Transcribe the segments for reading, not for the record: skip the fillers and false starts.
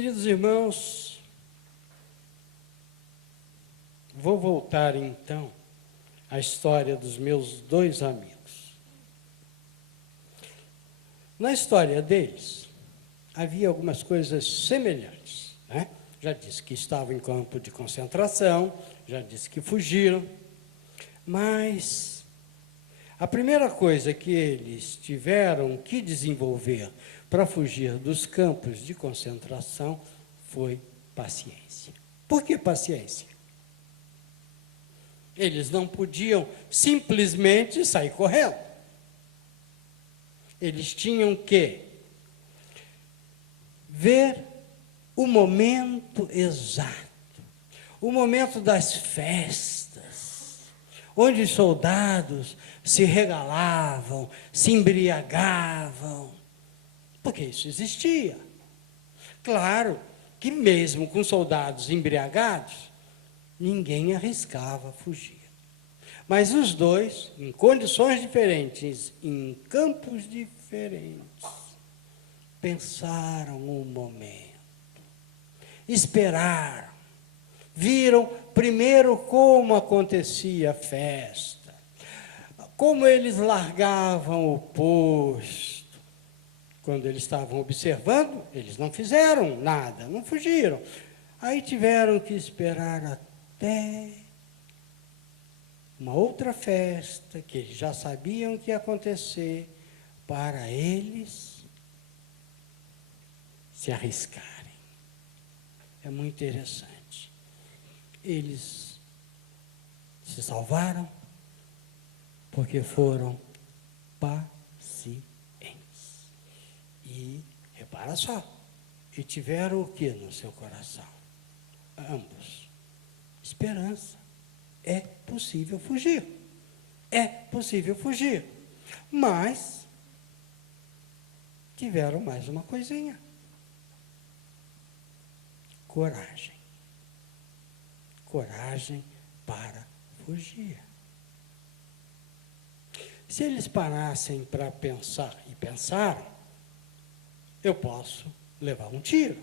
Queridos irmãos, vou voltar então à história dos meus dois amigos. Na história deles, havia algumas coisas semelhantes, né? Já disse que estavam em campo de concentração, já disse que fugiram, mas a primeira coisa que eles tiveram que desenvolver para fugir dos campos de concentração foi paciência. Por que paciência? Eles não podiam simplesmente sair correndo. Eles tinham que ver o momento exato, o momento das festas, onde os soldados se regalavam, se embriagavam, porque isso existia. Claro que mesmo com soldados embriagados, ninguém arriscava fugir. Mas os dois, em condições diferentes, em campos diferentes, pensaram um momento, esperaram, viram primeiro como acontecia a festa, como eles largavam o posto. Quando eles estavam observando, eles não fizeram nada, não fugiram. Aí tiveram que esperar até uma outra festa, que eles já sabiam que ia acontecer, para eles se arriscarem. É muito interessante. Eles se salvaram porque foram pacientes. E, repara só, e tiveram o que no seu coração? Ambos. Esperança. É possível fugir. É possível fugir. Mas tiveram mais uma coisinha. Coragem. Coragem para fugir. Se eles parassem para pensar, e pensaram, eu posso levar um tiro.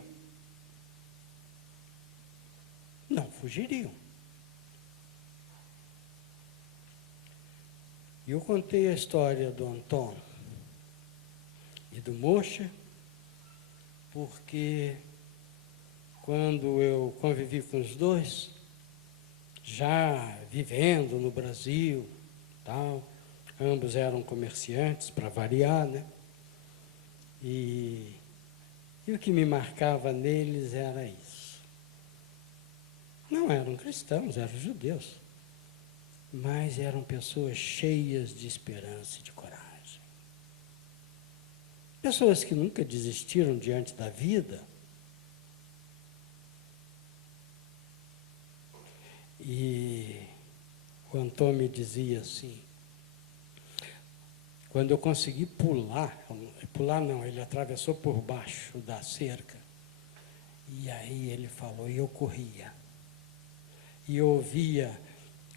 Não fugiriam. Eu contei a história do Antônio e do Mocha, porque quando eu convivi com os dois, já vivendo no Brasil, tal, ambos eram comerciantes, para variar, né? E o que me marcava neles era isso. Não eram cristãos, eram judeus, mas eram pessoas cheias de esperança e de coragem. Pessoas que nunca desistiram diante da vida. E o Antônio me dizia assim, quando eu consegui pular não, ele atravessou por baixo da cerca, e aí ele falou, e eu corria, e eu ouvia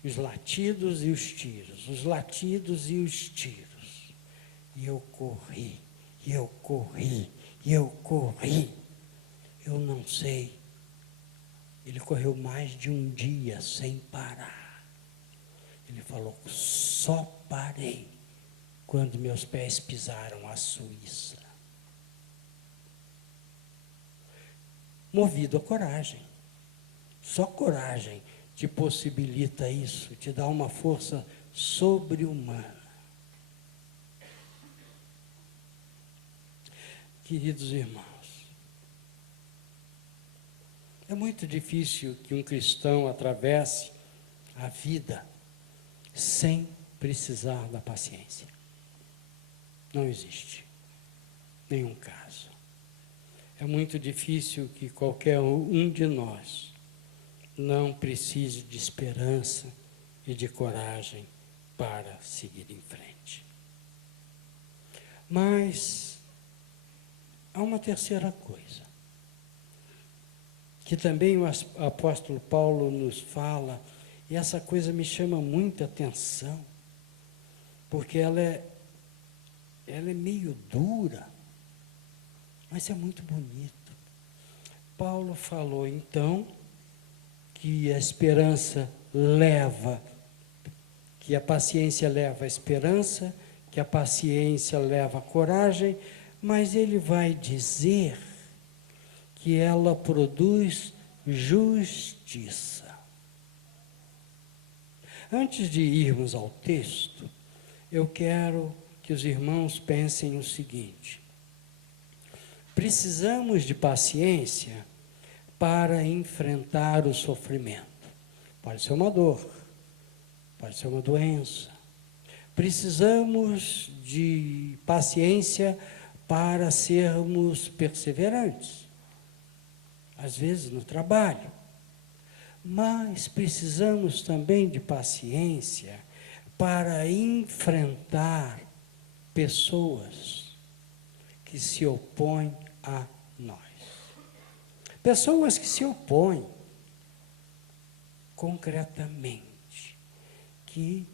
os latidos e os tiros, os latidos e os tiros, e eu corri, e eu corri, e eu corri, eu não sei, ele correu mais de um dia sem parar. Ele falou, só parei quando meus pés pisaram a Suíça. Movido a coragem. Só coragem te possibilita isso, te dá uma força sobre-humana. Queridos irmãos, é muito difícil que um cristão atravesse a vida sem precisar da paciência. Não existe nenhum caso. É muito difícil que qualquer um de nós não precise de esperança e de coragem para seguir em frente. Mas há uma terceira coisa, que também o apóstolo Paulo nos fala, e essa coisa me chama muita atenção, porque ela é meio dura, mas é muito bonito. Paulo falou, então, que a esperança leva, que a paciência leva a esperança, que a paciência leva a coragem, mas ele vai dizer que ela produz justiça. Antes de irmos ao texto, eu quero que os irmãos pensem o seguinte: precisamos de paciência para enfrentar o sofrimento. Pode ser uma dor, pode ser uma doença. Precisamos de paciência para sermos perseverantes, às vezes no trabalho. Mas precisamos também de paciência para enfrentar pessoas que se opõem a nós. Pessoas que se opõem concretamente, que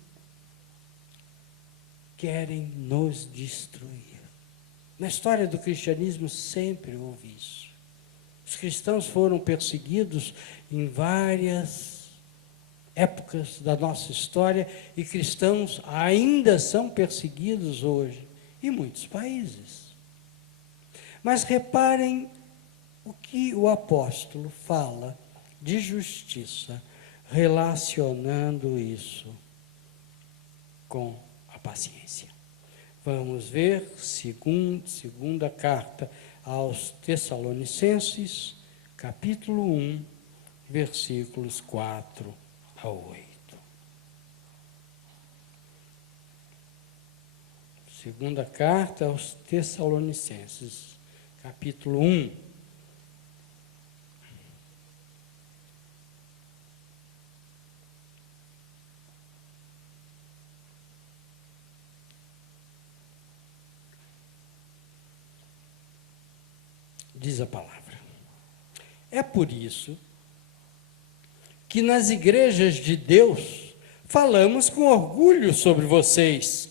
querem nos destruir. Na história do cristianismo sempre houve isso. Os cristãos foram perseguidos em várias épocas da nossa história e cristãos ainda são perseguidos hoje em muitos países. Mas reparem o que o apóstolo fala de justiça, relacionando isso com a paciência. Vamos ver segunda carta aos Tessalonicenses, capítulo 1, versículos 4 a 8. Segunda carta aos Tessalonicenses, capítulo 1. Diz a palavra: é por isso que nas igrejas de Deus falamos com orgulho sobre vocês.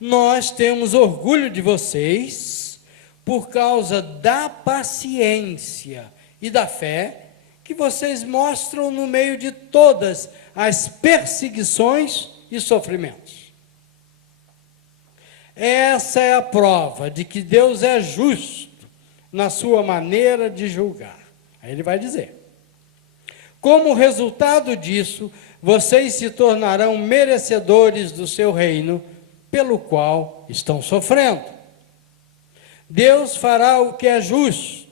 Nós temos orgulho de vocês por causa da paciência e da fé que vocês mostram no meio de todas as perseguições e sofrimentos. Essa é a prova de que Deus é justo na sua maneira de julgar. Aí ele vai dizer: como resultado disso, vocês se tornarão merecedores do seu reino, pelo qual estão sofrendo. Deus fará o que é justo.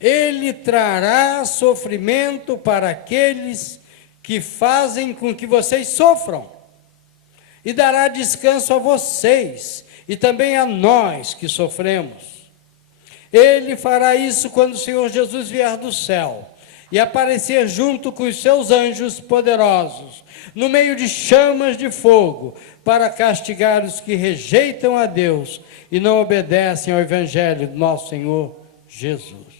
Ele trará sofrimento para aqueles que fazem com que vocês sofram, e dará descanso a vocês e também a nós que sofremos. Ele fará isso quando o Senhor Jesus vier do céu e aparecer junto com os seus anjos poderosos, no meio de chamas de fogo, para castigar os que rejeitam a Deus e não obedecem ao Evangelho do nosso Senhor Jesus.